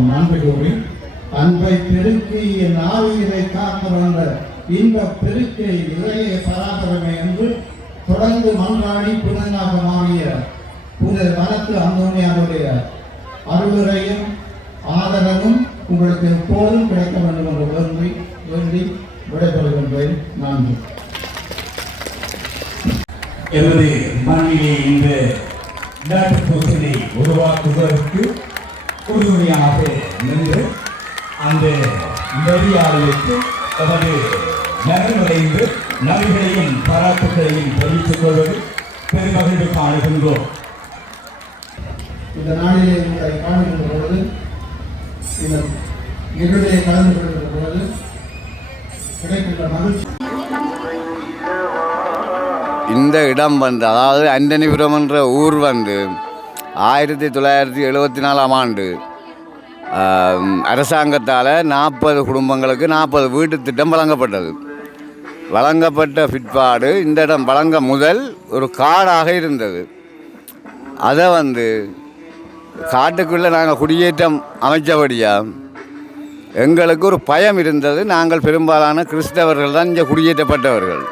யாவரும் நன்றி கூறி அன்பை பெருக்கி என் ஆவியரை காத்து வந்த இந்த பெருக்கை இறைய பராபரமை என்று தொடர்ந்து மன்றாடி புனனாக மாறிய புனித வனத்து அந்தோனியாருடைய அருளுரையும் ஆதரவும் உங்களுக்கு எப்போதும் கிடைக்க வேண்டும் என்று வேண்டி விடைபெறுகின்றேன். நன்றி. எமது மண்ணிலே இந்த நாட்டுப்பூசலை உருவாக்குவதற்கு உறுதுணையாக நின்று அந்த நெறியாளர்களுக்கு தமது நகர்வடைந்து நபிகளையும் பாராட்டுகளையும் தெரிவித்துக் கொள்வது பெருமகிழ்வு காணுகின்றோம். இந்த நாளிலே உங்களை காணுகின்ற பொழுது, இந்த நிகழ்ச்சியை கலந்து கொள்கின்ற பொழுது கிடைக்கின்ற மகிழ்ச்சி. இந்த இடம் வந்து, அதாவது அண்டனிபுரம் என்ற ஊர் வந்து 1974 ஆண்டு அரசாங்கத்தால் 40 குடும்பங்களுக்கு 40 வீட்டு திட்டம் வழங்கப்பட்டது. வழங்கப்பட்ட பிற்பாடு இந்த இடம் வழங்க முதல் ஒரு காடாக இருந்தது. அதை வந்து காட்டுக்குள்ளே நாங்கள் குடியேற்றம் அமைச்சபடியாக எங்களுக்கு ஒரு பயம் இருந்தது. நாங்கள் பெரும்பாலான கிறிஸ்தவர்கள் தான் இங்கே குடியேற்றப்பட்டவர்கள்.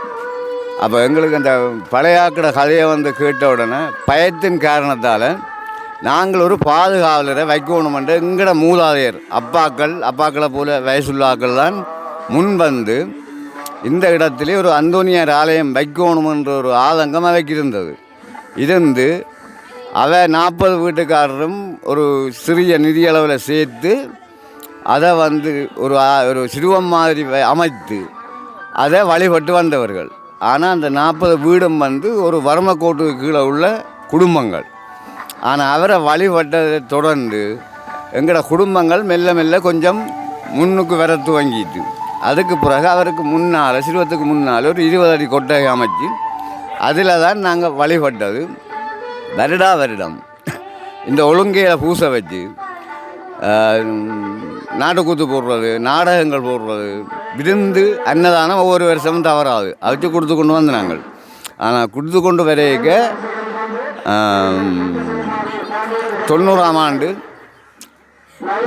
அப்போ எங்களுக்கு அந்த பழையாக்கிட கதையை வந்து கேட்ட உடனே பயத்தின் காரணத்தால் நாங்கள் ஒரு பாதுகாவலரை வைக்கணுமென்று எங்களோட மூதாதையர் அப்பாக்களை போல வயசுள்ளாக்கள் தான் முன் வந்து இந்த இடத்திலே ஒரு அந்தோனியார் ஆலயம் வைக்கணுமென்ற ஒரு ஆதங்கம் அவைக்கு இருந்தது. இருந்து அவ 40 வீட்டுக்காரரும் ஒரு சிறிய நிதியளவில் சேர்த்து அதை வந்து ஒரு சிறுவம் மாதிரி அமைத்து அதை வழிபட்டு வந்தவர்கள். ஆனால் அந்த 40 வீடும் வந்து ஒரு வறுமைக்கோட்டுக்கு கீழே உள்ள குடும்பங்கள். ஆனால் அவரை வழிபட்டதை தொடர்ந்து எங்களோட குடும்பங்கள் மெல்ல மெல்ல கொஞ்சம் முன்னுக்கு வர துவங்கிட்டு, அதுக்கு பிறகு அவருக்கு முன்னால் சிறுவத்துக்கு முன்னால் ஒரு 20 அடி கொட்டகை அமைச்சு அதில் தான் நாங்கள் வழிபட்டது. வருடம் இந்த ஒழுங்கையை பூசை வச்சு நாட்டுக்கூத்து போடுறது, நாடகங்கள் போடுறது, விருந்து அன்னதானம் ஒவ்வொரு வருஷமும் தவறாது வச்சு கொடுத்து கொண்டு வந்து நாங்கள். ஆனால் கொடுத்து கொண்டு வரைக்க 90ஆம் ஆண்டு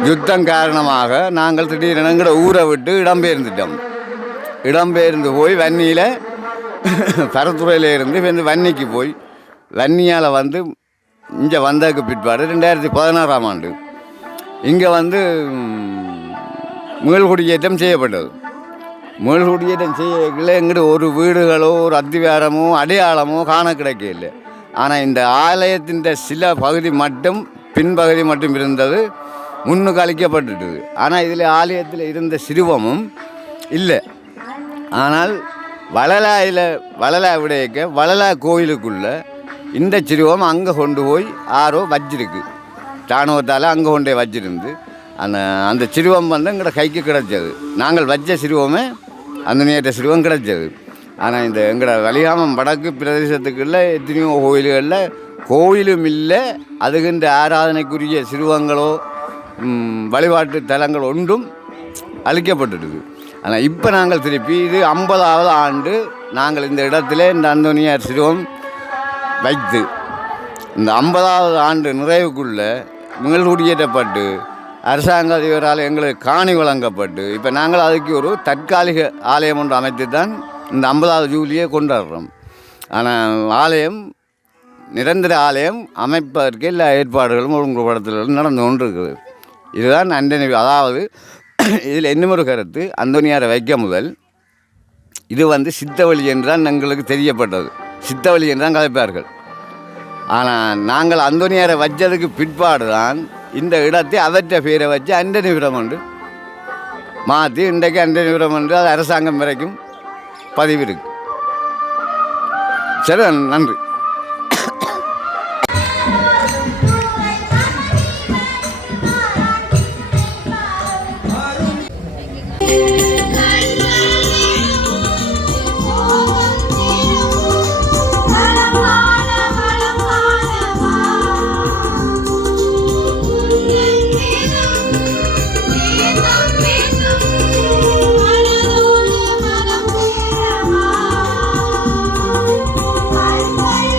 யுத்தம் காரணமாக நாங்கள் திடீரென எங்களோட ஊரை விட்டு இடம்பெயர்ந்து போய் வன்னியில் பரத்துறையில் இருந்து வன்னிக்கு போய் வன்னியால் வந்து இங்கே வந்ததுக்கு பிற்பாடு 2016ஆம் ஆண்டு இங்கே வந்து மீள்குடியேற்றம் செய்யப்பட்டது. மீள்குடியேற்றம் செய்யல எங்கிட்ட ஒரு வீடுகளோ ஒரு அத்திவாரமோ அடையாளமோ காண கிடைக்கல. ஆனால் இந்த ஆலயத்தின் சில பகுதி மட்டும் பின்பகுதி மட்டும் இருந்தது, முன்னுக்கு அளிக்கப்பட்டுட்டது. ஆனால் இதில் ஆலயத்தில் இருந்த சிறுவமும் இல்லை. ஆனால் வளலா விடையக்க வளலா கோயிலுக்குள்ளே இந்த சிறுவம் அங்கே கொண்டு போய் ஆரோ வச்சிருக்கு, இராணுவத்தால் அங்கே கொண்டே வச்சிருந்து அந்த சிறுவம் வந்து எங்களோட கைக்கு கிடைச்சது. நாங்கள் வச்ச சிறுவமே அந்த நேற்ற சிறுவம் கிடைச்சது. ஆனால் இந்த எங்களோட வலிகாமம் வடக்கு பிரதேசத்துக்குள்ள எத்தனையோ கோயில்களில் கோயிலும் இல்லை, அதுகின்ற ஆராதனைக்குரிய சிறுவங்களோ வழிபாட்டு தலங்கள் ஒன்றும் அழிக்கப்பட்டுடுது. ஆனால் இப்போ நாங்கள் திருப்பி இது 50ஆவது ஆண்டு நாங்கள் இந்த இடத்துல இந்த அந்தோனியார் சிறுவம் வைத்து இந்த 50ஆவது ஆண்டு நிறைவுக்குள்ளே மீள்குடியேற்றப்பட்டு அரசாங்க அதிபரால் எங்களுக்கு காணி வழங்கப்பட்டு இப்போ நாங்கள் அதுக்கு ஒரு தற்காலிக ஆலயம் ஒன்று அமைத்து தான் இந்த 50ஆவது ஜூலியை கொண்டாடுறோம். ஆனால் ஆலயம் நிரந்தர ஆலயம் அமைப்பதற்கு எல்லா ஏற்பாடுகளும் ஒழுங்கு படத்தில் நடந்து கொண்டு இருக்குது. இதுதான் அண்டனி. அதாவது இதில் இன்னும் ஒரு கருத்து, அந்தோனியாரை வைக்க முதல் இது வந்து சித்தவழி என்று தான் எங்களுக்கு தெரியப்பட்டது. சித்தவழி என்று தான் கதைப்பார்கள். ஆனால் நாங்கள் அந்தோனியாரை வச்சதுக்கு பிற்பாடு தான் இந்த இடத்தை அவற்ற பேரை வச்சு அண்டனிபுரம் என்று மாற்றி இன்றைக்கு அண்டனிபுரம் என்று அது அரசாங்கம் வரைக்கும் பதிவு இருக்கு. சரி, நன்றி. Bye.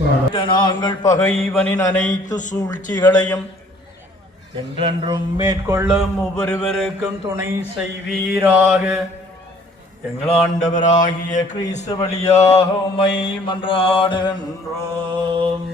நாங்கள் பகைவனின் அனைத்து சூழ்ச்சிகளையும் என்றென்றும் மேற்கொள்ளும் ஒவ்வொருவருக்கும் துணை செய்வீராக. எங்கள் ஆண்டவராகிய கிறிஸ்து வழியாக உம்மை மன்றாடுகின்றோம்.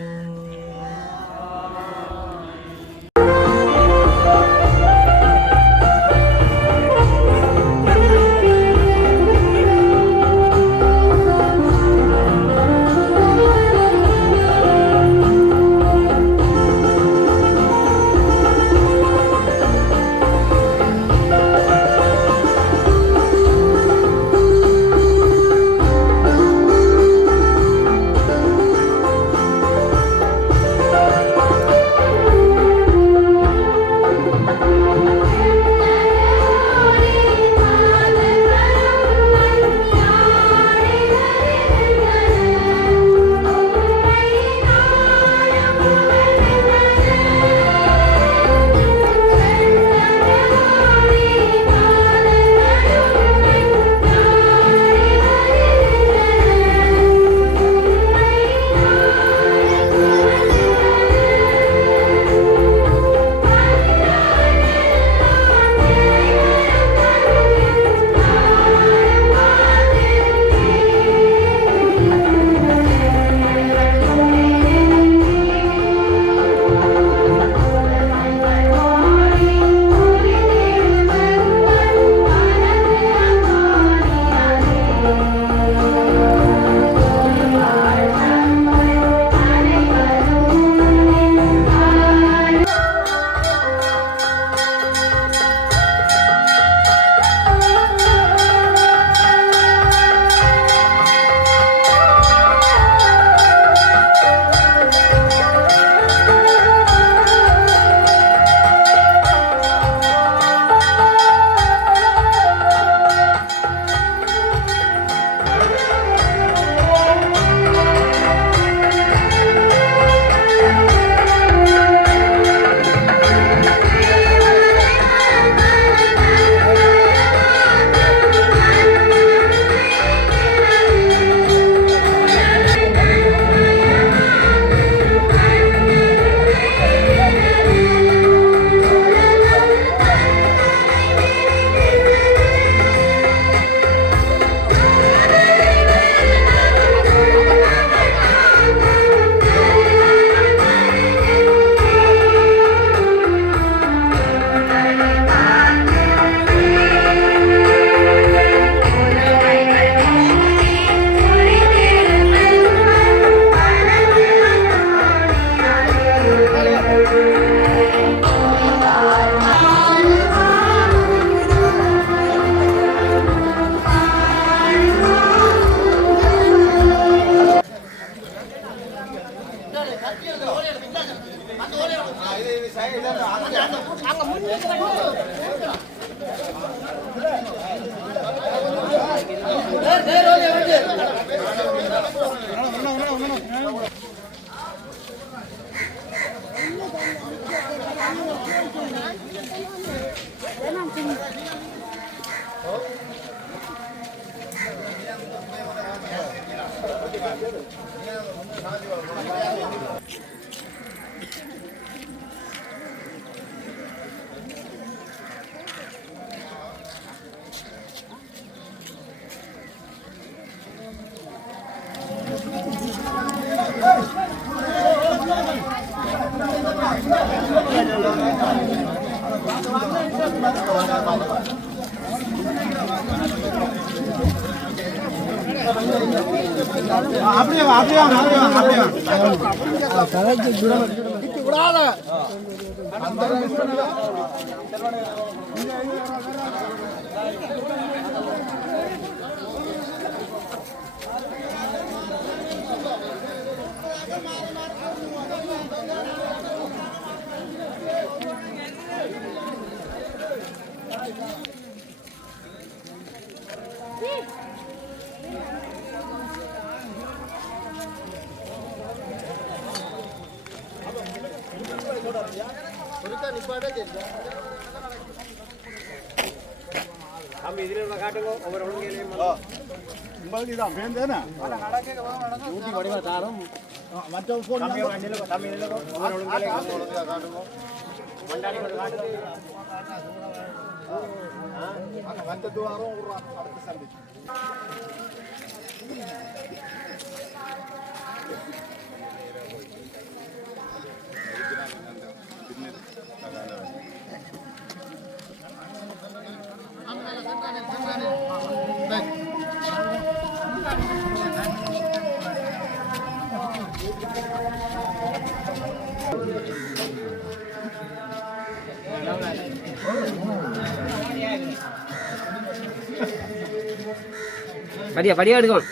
படியா எடுக்கும்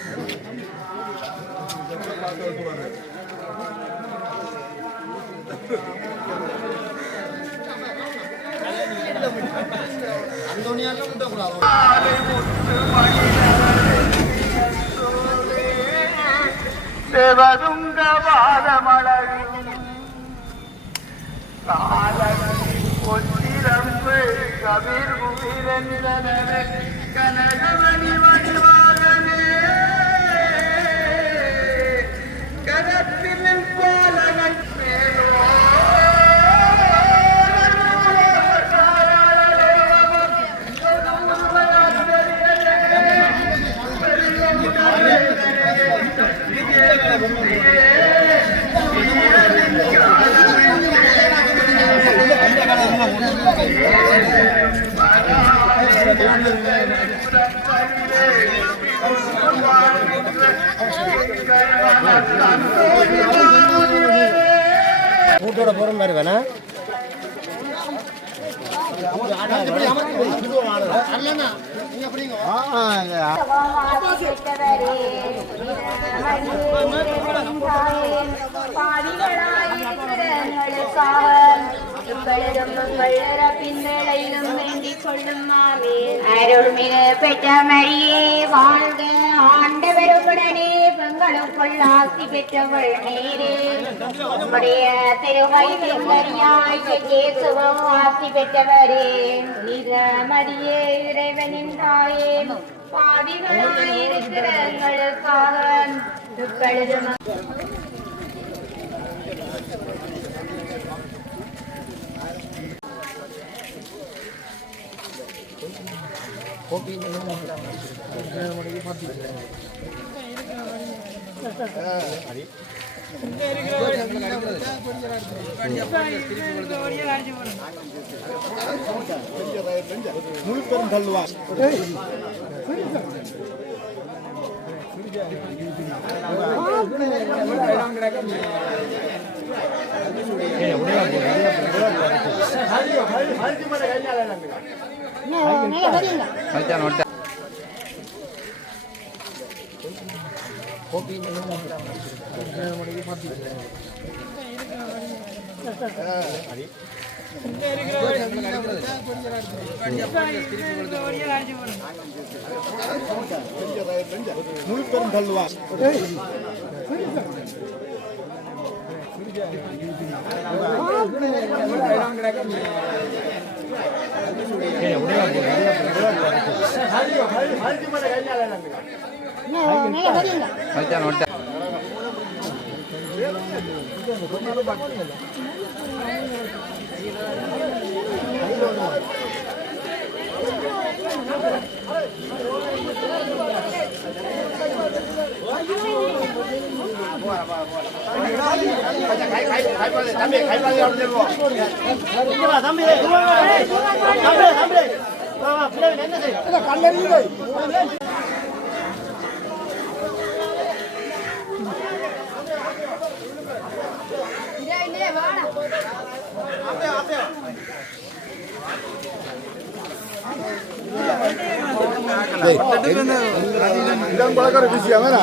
ஒத்திரம்பு கபீர் குபீரந்தனே கனகமணி மணிவாகனே கதப்பில் போலகன் மேலோ கூட்டோட போகிற மாதிரி வேணா அருள்மிகு பெற்ற மரியே வாழ்க ஆண்டவருடனே பெங்களுக்குள் ஆசி பெற்றவள் நீரே உம்முடைய திருவயிற்றியாய் இயேசுவும் ஆசி பெற்றவரே நித மரியே இறைவனின் தாயே பாவிகளாயிருக்கிற எங்களுக்காக இப்பொழுது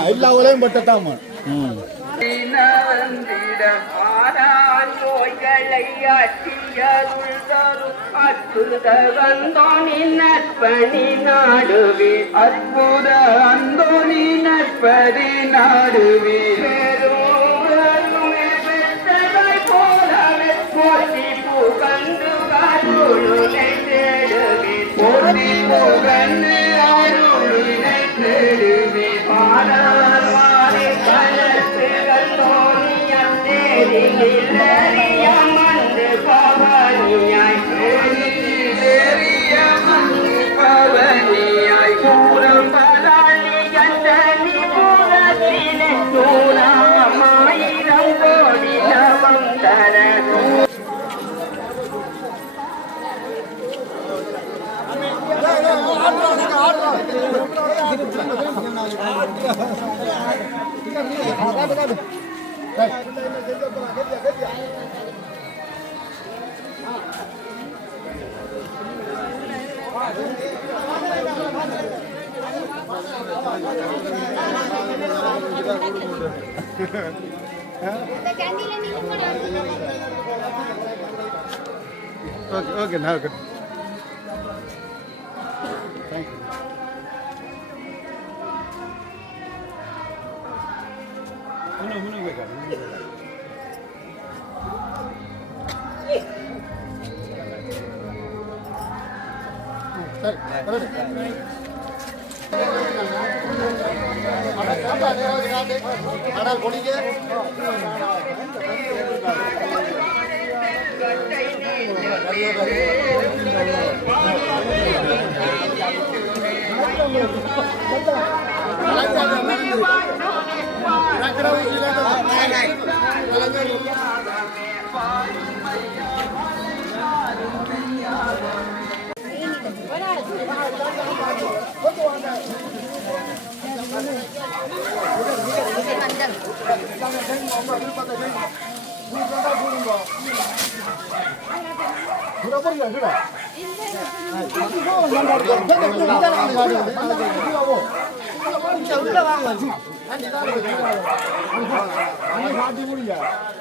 எல்லா உலகம் பட்டத்தாமா அற்புத அந்தோனி நற்பணி நாடுவி அற்புத அந்தோனி நற்பதி நாடுவி போலவே போட்டி புகந்து அருளுனை தேடுவி போட்டி புகந்து அருளினை தேடுவி பாடல் மாலை கலத்துகள் தோன்றி ஏறிய மந்து பவனியாய் ஏறிய மண்ணு பவனியாய் பூரம் பதாலி கண்டனி பூரத்திலே நூறாமாயிரம் கோடி தவம் தர ஓகே நான் ஓகே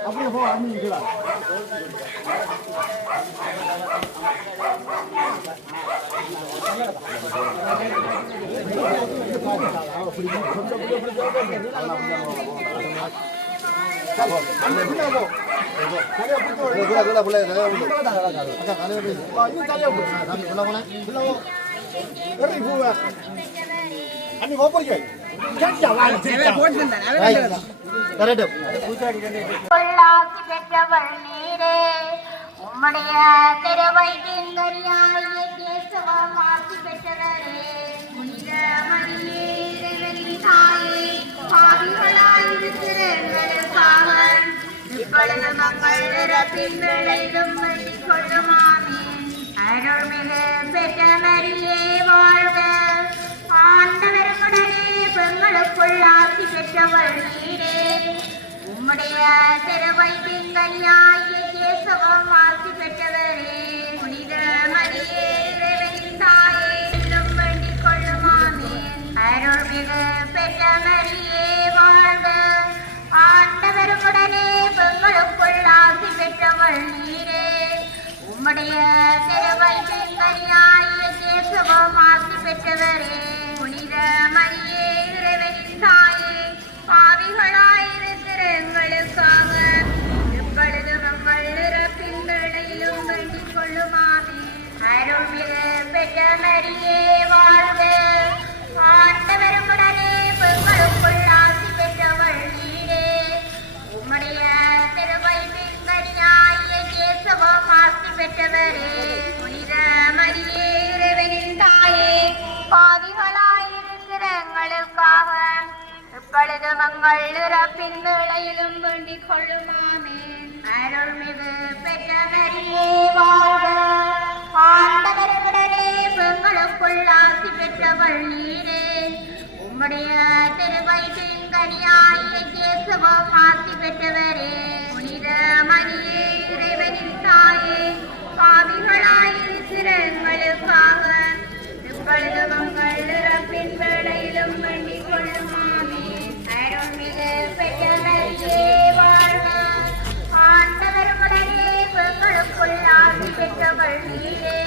அப்படியே போ அன்னிக்கலாம் பொள்ளாச்சி பெற்றவள் நீரே உம்முடைய திருவைத்திங்கரியாய கேசவமாசி பெற்றவரே புனித மரியே இறைவனின் தாயே பாவிகளாயிருக்கிற எங்களுக்காக இப்பொழுது மக்கள் இறப்பின் வேளையிலும் வேண்டிக் கொள்ளுமாமே அருள்மிகு பெற்ற மரியே வாழ்க ஆண்டவருடனே பெண்களுக்குள் ஆசி பெற்றவள் நீரே உம்முடைய திருவயிற்றின் கனியாகிய இயேசுவும் ஆசி பெற்றவரே புனித மரியே இறைவனின் தாயே என்றும் வேண்டிக் கொள்ளுமாமே அருள்மிகு பெற்ற மரியே வாழ்க ஆண்டவருடனே பெண்களுக்குள் ஆசி பெற்றவள் நீரே உம்முடைய திருவயிற்றின் கனியாகிய இயேசுவும் ஆசி பெற்றவரே புனித மரியே இறைவனின் தாயே பாவிகளாயிருக்கிற எங்களுக்காக இப்பொழுது மக்கள் இறப்பின் வேளையிலும் வேண்டிக் கொள்ளுமாமே அருள்மிகு பெற்ற மரியே வாழ்க ஆண்டவருடனே பெண்களுக்குள் ஆசி பெற்றவள் நீரே உம்முடைய திருவயிற்றின் கனியாகிய இயேசுவும் ஆசி பெற்றவரே புனித மரியே இறைவனின் தாயே பாவிகளாயிருக்கிற எங்களுக்காக இப்பொழுது மங்கள் இறப்பின் வேளையிலும் வேண்டிக் கொள்ளுமாமே அருள்மிகு பெற்ற மரியே வாழ்க ஆண்டவருடனே பெண்களுக்குள் ஆசி பெற்றவள் நீரே உம்முடைய திருவயிற்றின் கனியாகிய இயேசுவும் ஆசி பெற்றவரே புனித மரியே இறைவனின் தாயே பாவிகளாயிருக்கிற எங்களுக்காக இப்பொழுது மங்கள் இறப்பின் வேளையிலும் வேண்டிக் கொள்ளுமாமே அருள்மிகு பெற்ற மரியே வாழ்க ஆண்டவருடனே பெண்களுக்குள் ஆசி பெற்றவள் நீரே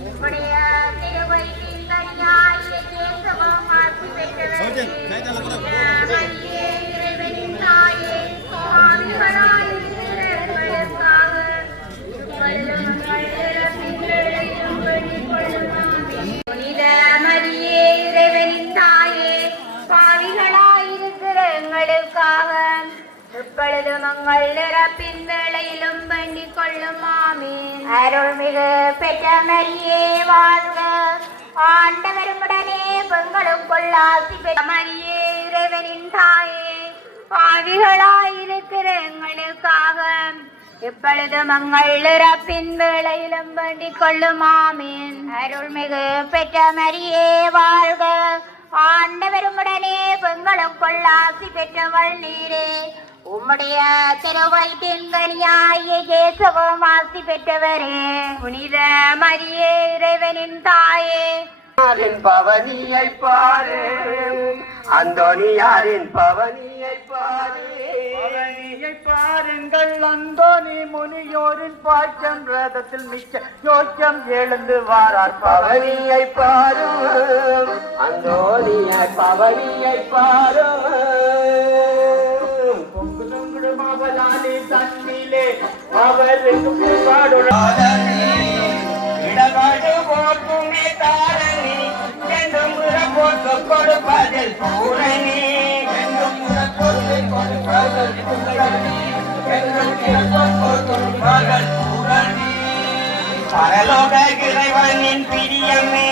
உம்முடைய திருவயிற்றின் கனியாகிய இயேசுவும் ஆசி பெற்றவரே மரியே இறைவனின் தாயே பாவிகளாயிருக்கிற மங்கள் இறப்பின் வேளையிலும் வேண்டிக் கொள்ளும் ஆமீன். அருள்மிகு பெற்ற மரியே வாழ்க, ஆண்டவருமுடனே பெண்களுக்குள் ஆசி பெற்ற மரியே இறைவனின் தாயே, பாவிகளாயிருக்கிற எங்களுக்காக இப்பொழுது மங்கள் இறப்பின் வேளையிலும் வேண்டிக் கொள்ளும் ஆமீன். அருள்மிகு பெற்ற மரியே வாழ்க, ஆண்டவருமுடனே பெண்களுக்குள் ஆசி பெற்றவள் நீரே. உம்முடைய திருவயிற்றின் கனியாகிய இயேசுவும் ஆசி பெற்றவரே. புனித மரியே இறைவனின் தாயே, பவனியை பாரு, அந்தோனியாரின் பவனியை பாரு. பாருங்கள், அந்தோனி முனியோரின் பாய்ச்சம் ரதத்தில் மிக்க யோச்சம் எழுந்து வாரார். பவனியை பாரு, அந்தோனியை பவனியை பாரு. அவளாலே தன்னிலே அவருக்கு இடபாடு போக்குமே தாரணி, என்றும் போக்கு கொடுப்பதில் பூரணி, என்றும் கொடுப்பதில் பூரணி. பரலோக இறைவனின் பிரியமே,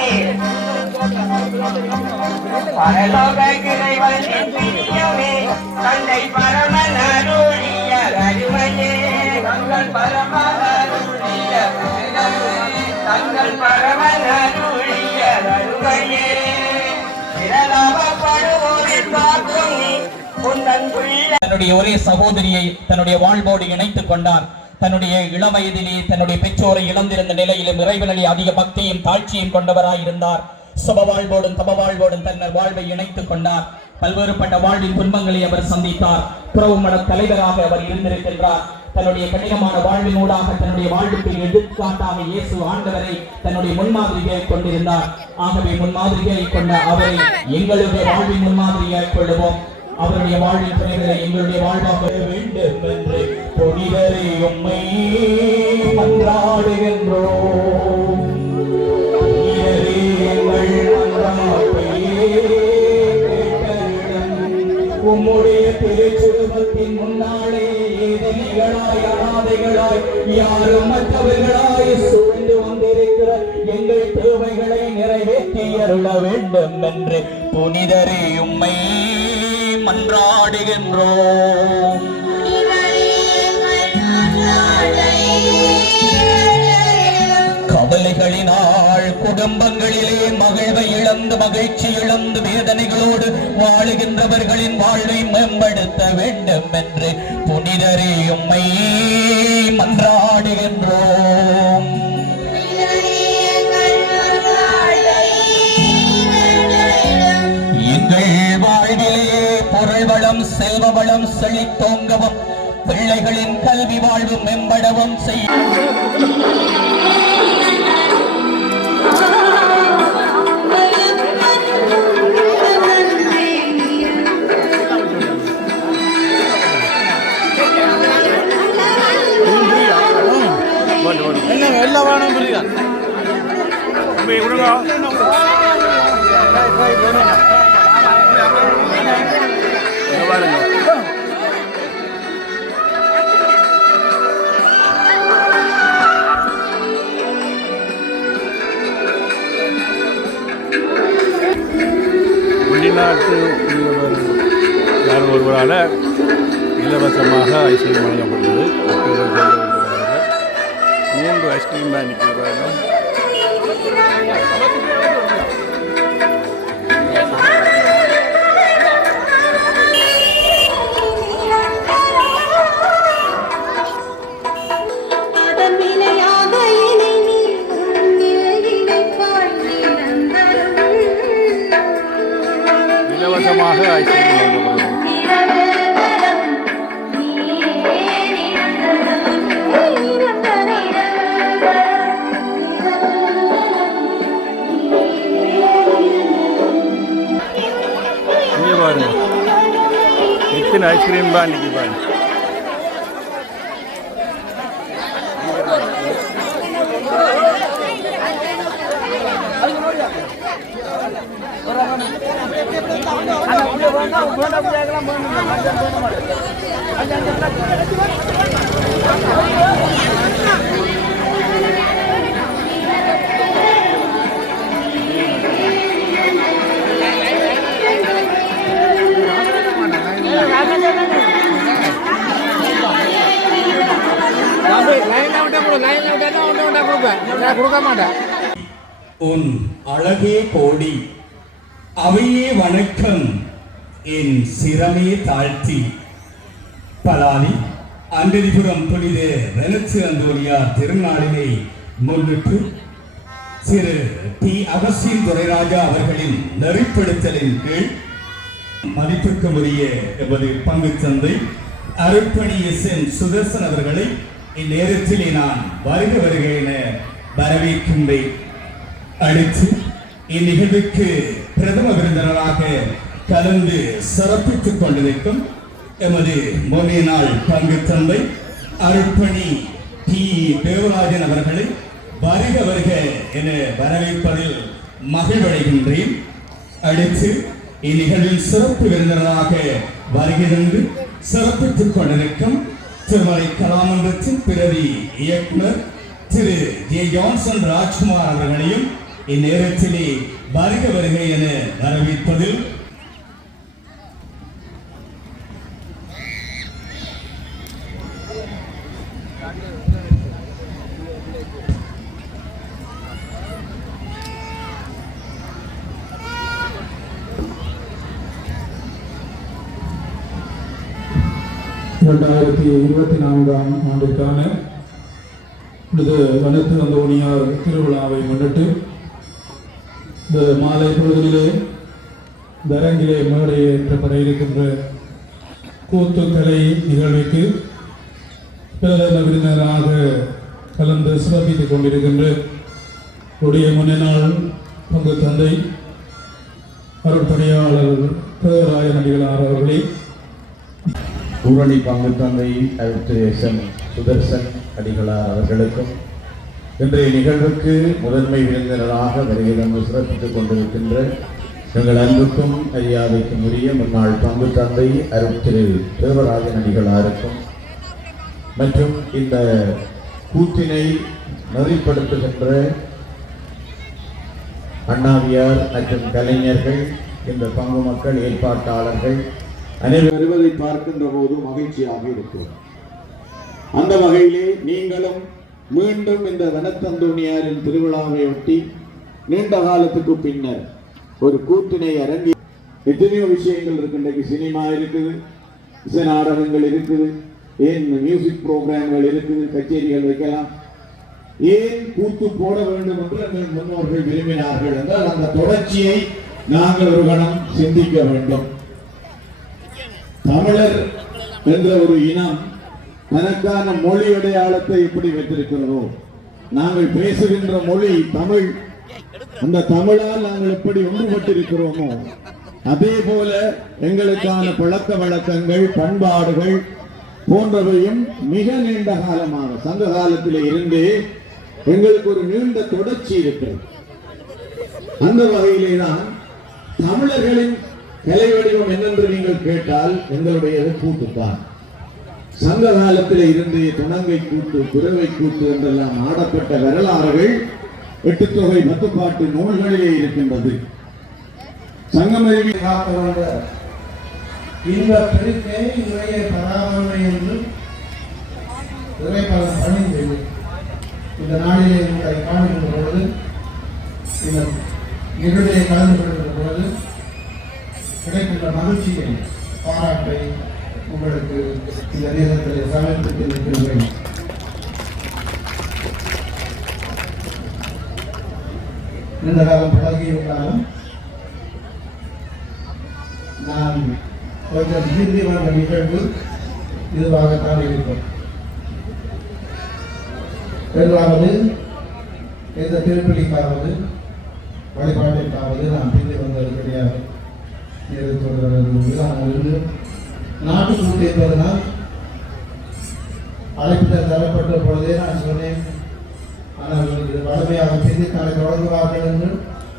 பரலோக இறைவனின் பிரியமே, தந்தை பரமன் அருளிய அருமையே, தங்கள் பரமன் அருளிய தங்கள் பரமன் அருளிய அருமையே. இரலாபப்படுவோரின் காக்கும் நீ உந்தன் பிள்ளை. தன்னுடைய ஒரே சகோதரியை தன்னுடைய வாழ்வோடு இணைத்துக் கொண்டார். தன்னுடைய இளவயதிலே தன்னுடைய பெற்றோரை இழந்திருந்த நிலையிலும் இறைவனிலே அதிக பக்தியும் தாழ்ச்சியும் கொண்டவராயிருந்தார். சுப வாழ்வோடும் தப வாழ்வோடும் தன்னர் வாழ்வை இணைத்துக் கொண்டார். பல்வேறுபட்ட வாழ்வின் துன்பங்களை அவர் சந்தித்தார். துறவு மட தலைவராக அவர் இருந்திருக்கின்றார். தன்னுடைய கடினமான வாழ்வினூடாக தன்னுடைய வாழ்வுக்கு எடுத்துக்காட்டாக இயேசு ஆண்டவரை தன்னுடைய முன்மாதிரியை கொண்டிருந்தார். ஆகவே முன்மாதிரியை கொண்ட அவரை எங்களுடைய வாழ்வின் முன்மாதிரியாக கொள்ளுவோம். அவருடைய வாழ்வின் துணைகளை எங்களுடைய வாழ்வாக வேண்டும் என்று புனிதரை உம்மை மன்றாடுகின்றோம். உம்முடைய திருச்சுருவத்தின் முன்னாலே ஏதினிகளாய் அனாதைகளாய் யாரும் மற்றவர்களாய் சூழ்ந்து வந்திருக்கிற எங்கள் தேவைகளை நிறைவேற்றி அருள வேண்டும் என்று புனிதரே உம்மை மன்றாடுகின்றோம். கவலைகளினால் குடும்பங்களிலே மகிழ்வை இழந்து மகிழ்ச்சி இழந்து வேதனைகளோடு வாழுகின்றவர்களின் வாழ்வை மேம்படுத்த வேண்டும் என்று புனிதரே உம்மை மன்றாடுகின்றோம். எங்கள் வாழ்விலே பொருள் வளம் செல்வ வளம் செழித்தோங்கவும் பிள்ளைகளின் கல்வி வாழ்வு மேம்படவும் செய்யும். எல்லா வாரம் புரியுதா வெளிநாட்டு உள்ளவர் ஒருவரால் இலவசமாக ஐஸ்கிரீம் வழங்கப்பட்டது. 3 ஐஸ்கிரீம் வாங்கிக்கிறாங்க. இலவசமாக ஐஸ்கிரீம் வழங்கப்படுகிறது. இங்கே பாருங்க எத்தனை ஐஸ்கிரீம் தான் இன்னைக்கு பாருங்க. அண்ணா உன் அழகே கோடி அவையே வணக்கம் என் சிரமே தாழ்த்தி. பலாலி அந்தரிபுரம் புனித வெனச்சு அந்தோனியார் திருநாளினை முன்னிட்டு திரு டி அகஸ்டின் துரைராஜா அவர்களின் நெறிப்படுத்தலின் கீழ் மதிப்பிற்குரிய எமது பங்கு தந்தை அருட்பணி எஸ்.என். சுதர்சன் அவர்களை இந்நேரத்திலே நான் வருக வருக என வரவேற்கின்றேன். அடுத்து இந்நிகழ்வுக்கு பிரதம விருந்தினராக கலந்து சிறப்பித்துக் கொண்டிருக்கும் எமது முன்னைய நாள் பங்கு தந்தை அருட்பணி டி தேவராஜன் அவர்களை வருக வருக என வரவேற்பதில் மகிழ்வடைகின்றேன். அடுத்து இந்நிகழ்வில் சிறப்பு விருந்தினராக வருகிறது சிறப்பித்துக் கொண்டிருக்கும் திருமலை கலாமன்றத்தின் பிரதி இயக்குனர் திரு ஜே ஜான்சன் ராஜ்குமார் அவர்களையும் இந்நேரத்திலே வருக வருக என வரவேற்பதில் ஆண்டிற்கான இது வனத்து அந்தோனியார் திருவிழாவை முன்னிட்டு இந்த மாலை பொழுதிலே தரங்கிலே மேடையேற்றப்பட இருக்கின்ற கூத்துக்கலை நிகழ்வுக்கு பிரதம விருந்தினராக கலந்து சிறப்பித்துக் கொண்டிருக்கின்ற உடைய முன்னாள் பங்கு தந்தை அருட்பணியாளர் தேவராயன் அடிகளார் அவர்களே, ஊரணி பங்கு தந்தை திரு எஸ்.என். சுதர்சன் அடிகளார் அவர்களுக்கும் இன்றைய நிகழ்வுக்கு முதன்மை விருந்தினராக வருகை தந்து சிறப்பித்துக் கொண்டிருக்கின்ற எங்கள் அன்புக்கும் மரியாதைக்கும் உரிய முன்னாள் பங்கு தந்தை திரு தேவராஜன் அடிகளாருக்கும் மற்றும் இந்த கூத்தினை நெறிப்படுத்துகின்ற அண்ணாவியார் மற்றும் கலைஞர்கள், இந்த பங்கு மக்கள், ஏற்பாட்டாளர்கள் அனைவரும் வருவதை பார்க்கின்ற போது மகிழ்ச்சியாக இருக்கும். அந்த வகையிலே நீங்களும் மீண்டும் இந்த வனத்தந்தோனியாரின் திருவிழாவை ஒட்டி நீண்ட காலத்துக்கு பின்னர் ஒரு கூத்தினை அரங்கி எத்தனையோ விஷயங்கள் இருக்கு. இன்றைக்கு சினிமா இருக்குது, இசை நாடகங்கள் இருக்குது, ஏன் மியூசிக் ப்ரோக்ராம்கள் இருக்குது, கச்சேரிகள் வைக்கலாம். ஏன் கூத்து போட வேண்டும் என்று எங்கள் முன்னோர்கள் விரும்பினார்கள் என்றால் அந்த தொடர்ச்சியை நாங்கள் ஒரு கணம் சிந்திக்க வேண்டும். தமிழர் என்ற ஒரு இனம் தனக்கான மொழி அடையாளத்தை எப்படி வைத்திருக்கிறதோ, நாங்கள் பேசுகின்ற மொழி தமிழ், அந்த தமிழால் நாங்கள் எப்படி ஒன்றுபட்டிருக்கிறோமோ அதே போல எங்களுக்கான பழக்க வழக்கங்கள், பண்பாடுகள் போன்றவையும் மிக நீண்ட காலமாக சங்க காலத்திலே இருந்தே எங்களுக்கு ஒரு நீண்ட தொடர்ச்சி இருக்கிறது. அந்த வகையிலே தான் தமிழர்களின் கலை வடிவம் என்னென்று நீங்கள் கேட்டால் எங்களுடைய கூத்துத்தான். சங்க காலத்தில் இருந்து துணங்கை கூத்து, குறவை கூத்து என்றெல்லாம் ஆடப்பட்ட வரலாறுகள் 8 தொகை 10 பாட்டு நூல்களிலே இருக்கின்றது. சங்கமருவி காப்பவந்த இந்த பெருக்கை இறைய பராமரிமை என்று இறைப்பலம் பணிந்து இந்த நாளிலே உங்களை காணுகின்ற பொழுது, இந்த நிகழ்ச்சியை கலந்து கொள்கின்ற பொழுது கிடைக்கின்ற மகிழ்ச்சியை, பாராட்டை உங்களுக்கு இந்த நேரத்தில் சமர்ப்பித்து இருக்கின்றேன். நீண்ட காலம் பழகியிருந்தாலும் நான் கொஞ்சம் திரும்பி வந்த நிகழ்வு இதுவாகத்தான் இருக்கும். பெருவாவது எந்த திருப்பலிக்காவது வழிபாட்டிற்காவது நான் பிந்தி வந்தது கிடையாது. நாட்டு கூட்டு என்பதனால் அழைப்புதல் தரப்பட்ட பொழுதே நான் சொன்னேன். ஆனால் இது வலிமையாக பிந்தி தலை தொடங்குவார்கள் என்று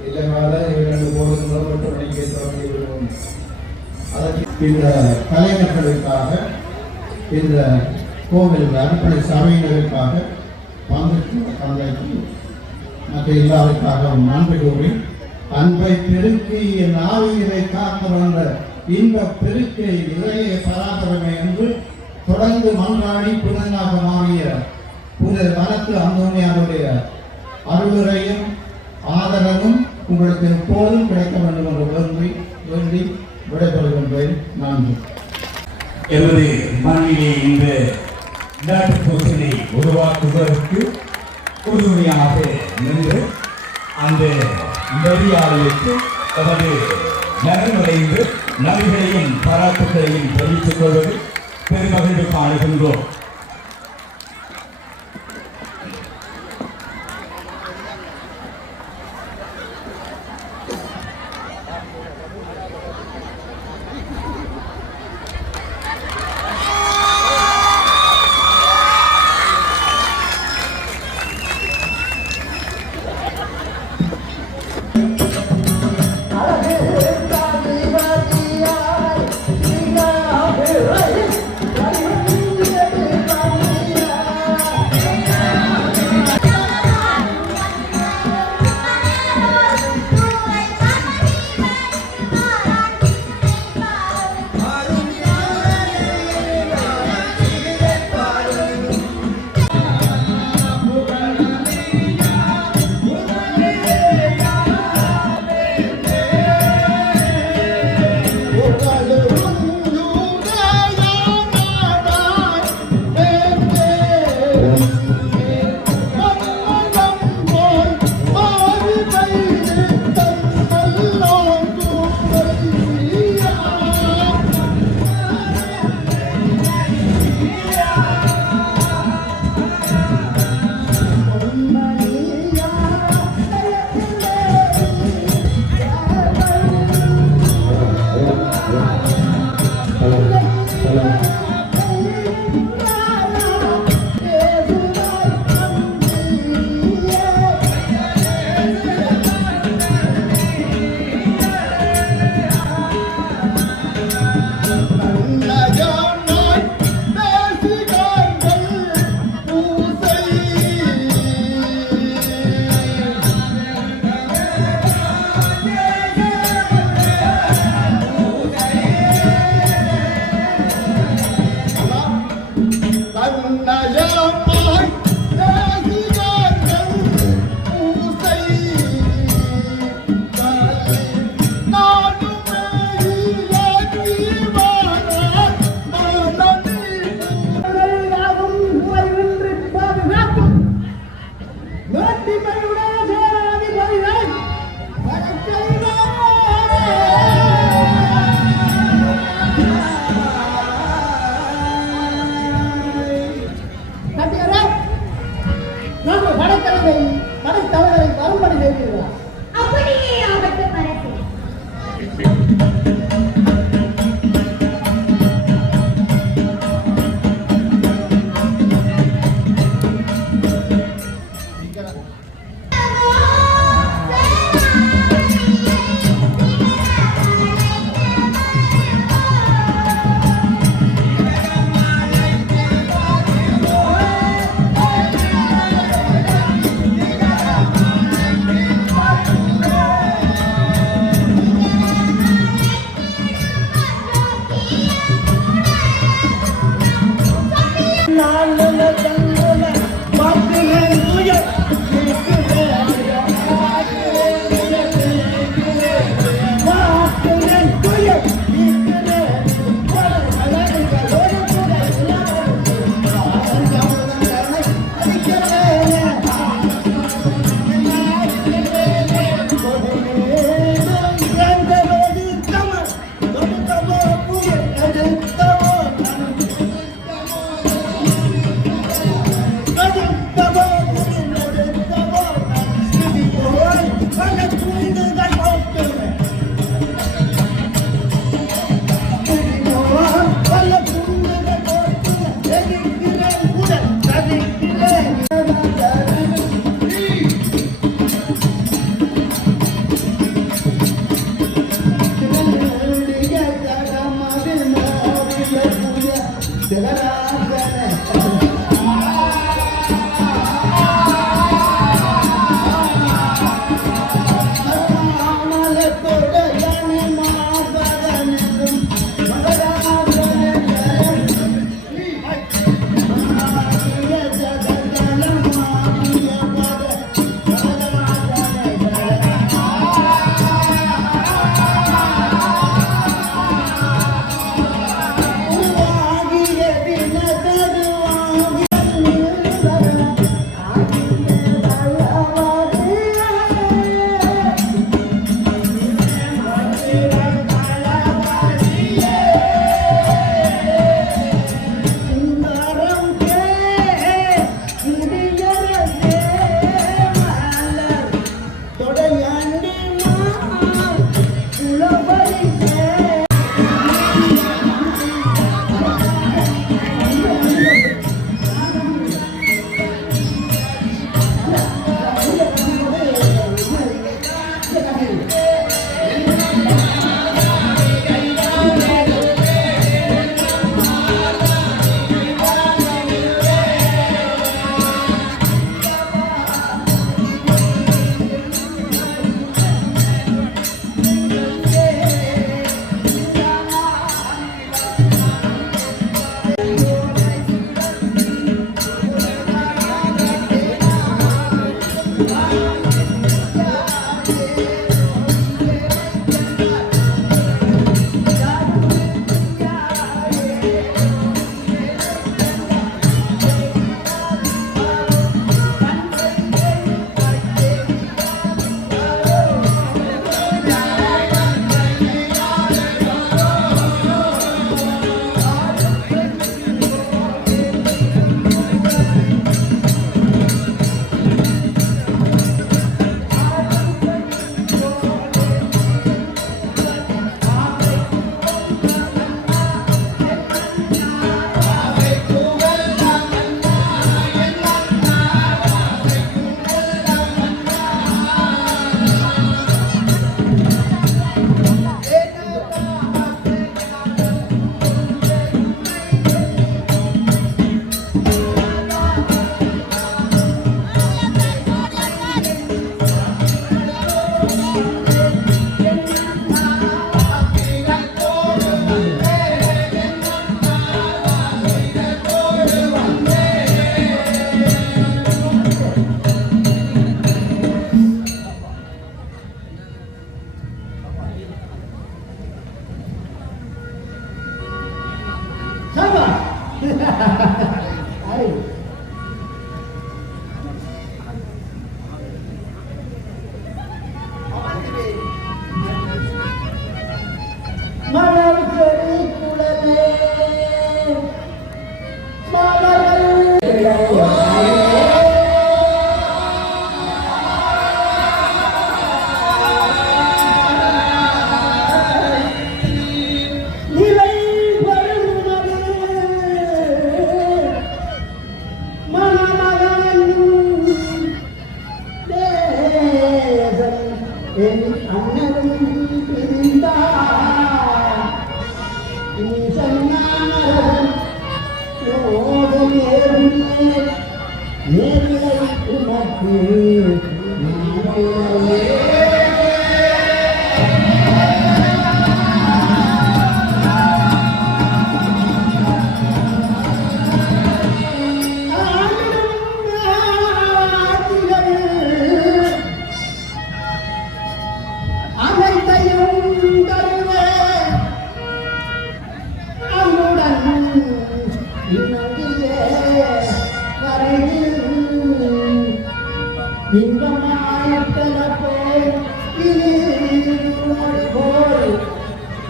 இல்லைவாத 2 போது 8 மணிக்கு தொடங்கி விடுவோம். அதற்கு இந்த கலைஞர்களுக்காக, இந்த கோவில் அடிப்படை சபையினருக்காக, பங்கு தந்தைக்கு மற்ற எல்லாருக்காகவும் நன்றி கூறி, அன்பை பெருக்கி என் ஆவியை காக்க வந்த இந்த பெருக்கை இறைய பராபரமை என்று தொடர்ந்து மன்றாடி புனங்காக மாறிய புனித வனத்து அந்தோனியாருடைய அருளுரையும் ஆதரவும் உங்களுக்கு எப்போதும் கிடைக்க வேண்டும் என்று வேண்டி விடைபெறுகின்றேன். நன்றி. எமது மண்ணிலே இந்த நாட்டுப்பூசனை உருவாக்குவதற்கு உறுதுணையாக நின்று அந்த நெறியாளர்களுக்கு தமது நலன்களைந்து நன்றிகளையும் பாராட்டுகளையும் தெரிவித்துக் கொள்வது பெருமகிழ்வு காணுகின்றோம்.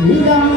நீதான்